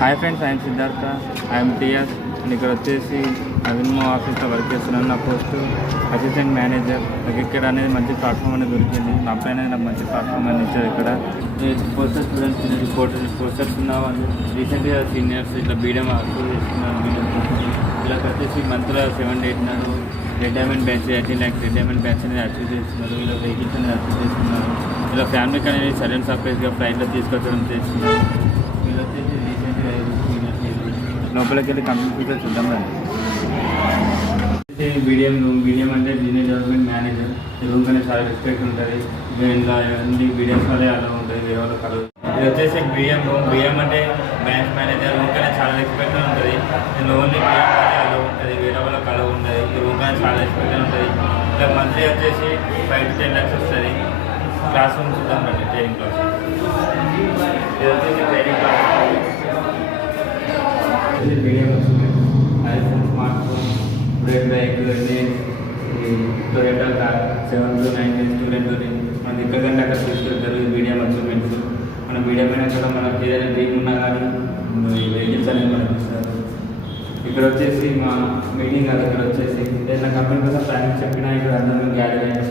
Hi friends, I'm Siddhartha, I'm TS. నేను ఇక్కడ వచ్చేసి అవిన్మో ఆఫీస్లో వర్క్ చేస్తున్నాను. నా పోస్ట్ అసిస్టెంట్ మేనేజర్. నాకు ఇక్కడ అనేది మంచి ప్లాట్ఫామ్ అనేది దొరికింది. నా పైన నాకు మంచి ప్లాట్ఫామ్ అనేది ఇచ్చారు. ఇక్కడ పోస్టర్ స్టూడెంట్స్ పోస్టర్స్ ఉన్న వాళ్ళు రీసెంట్గా సీనియర్స్ ఇట్లా బీడీఎం అప్రూవ్ చేస్తున్నారు. ఇలా వచ్చేసి మంత్లో 7 డేట్ నాడు red diamond batch 18 lakhs red diamond batch అనేది అచీవ్ చేస్తున్నారు. ఇలా వెహికల్స్ అనేది అచీవ్ చేస్తున్నారు. ఇలా ఫ్యామిలీకి అనేది సడన్ సర్ప్రైజ్గా ఫ్లైట్లో తీసుకొచ్చడం చేస్తున్నారు. వీళ్ళు వచ్చేసి రీసెంట్గా లోపలికి వెళ్ళి కంప్యూటర్ చూద్దాం రండి. బీడీఎం అంటే జూనియర్ డెవలప్మెంట్ మేనేజర్. ఈ రూమ్ అనేది చాలా రెస్పెక్ట్ ఉంటుంది. ఇంట్లో అన్ని బీడీఎంస్ వల్లే అలా ఉంటుంది, వేరే వాళ్ళకి కలవు. ఇది వచ్చేసి బీఎం అంటే బ్రాంచ్ మేనేజర్. రూమ్ అనేది చాలా రెస్పెక్ట్ ఉంటుంది. దీనిలో ఓన్లీ బీఎం వల్లే అలా ఉంటుంది, వేరే వాళ్ళకి కలవు ఉంటుంది. ఈ రూమ్ అనేది చాలా రెస్పెక్ట్ ఉంటుంది. ఇలా మంత్లీ వచ్చేసి 5 to 10 lakhs వస్తుంది. క్లాస్ రూమ్ చూద్దాం రండి. ట్రైనింగ్ క్లాస్ ఇది వచ్చేసి training class. BDM iPhone, smart phone, break bike, Toyota car 7 to 9 student మనకి ఎక్కడికంటే అక్కడ తీసుకెళ్తారు. ఈ బీడీఎం అచీవ్మెంట్స్ మన బీడీఎం అయినా కూడా మనకి ఏదైనా డ్రీమ్ ఉన్నా కానీ వెహికల్స్ అనేది మనకి ఇస్తారు. ఇక్కడ వచ్చేసి మా మీటింగ్ అది. ఇక్కడ వచ్చేసి ఏదైనా కంపెనీ కోసం ప్లానింగ్ చెప్పినా ఇక్కడ అందరూ గ్యాదర్ అయ్యి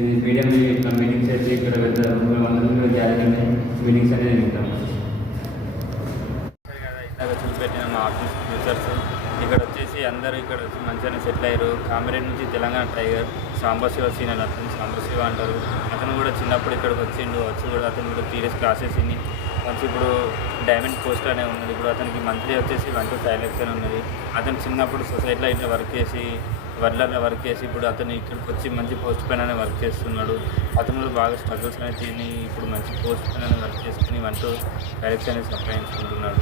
ఇది బీడీఎం ఇట్లా మీటింగ్స్ చేసి ఇక్కడ వెళ్తారు. మేము అందరూ గ్యాదర్ అయ్యి మీటింగ్స్ అనేది వింటాం. చూపెట్టిన మా ఆఫీస్ ఫ్యూచర్స్ ఇక్కడ వచ్చేసి అందరూ ఇక్కడ మంచిగానే సెటిల్ అయ్యారు. కామిరెడ్డి నుంచి తెలంగాణ టైగర్ సాంబశివ సీనియర్, అతను సాంబశివ అంటారు. అతను కూడా చిన్నప్పుడు ఇక్కడికి వచ్చి కూడా అతను కూడా సీరియస్ క్లాసెస్ ఇన్ని మంచి ఇప్పుడు డైమండ్ పోస్ట్ అనే ఉన్నది. ఇప్పుడు అతనికి మంత్లీ వచ్చేసి 1 to 5 lakhs అని ఉన్నది. అతను చిన్నప్పుడు సొసైటీలో ఇట్లా వర్క్ చేసి వడ్లలో వర్క్ చేసి ఇప్పుడు అతను ఇక్కడికి వచ్చి మంచి పోస్ట్ పైన వర్క్ చేస్తున్నాడు. అతను బాగా స్ట్రగుల్స్ అనేది తిని ఇప్పుడు మంచి పోస్ట్ పైన వర్క్ చేసుకుని 1 to 5 lakhs అనేది సంపాదించుకుంటున్నాడు.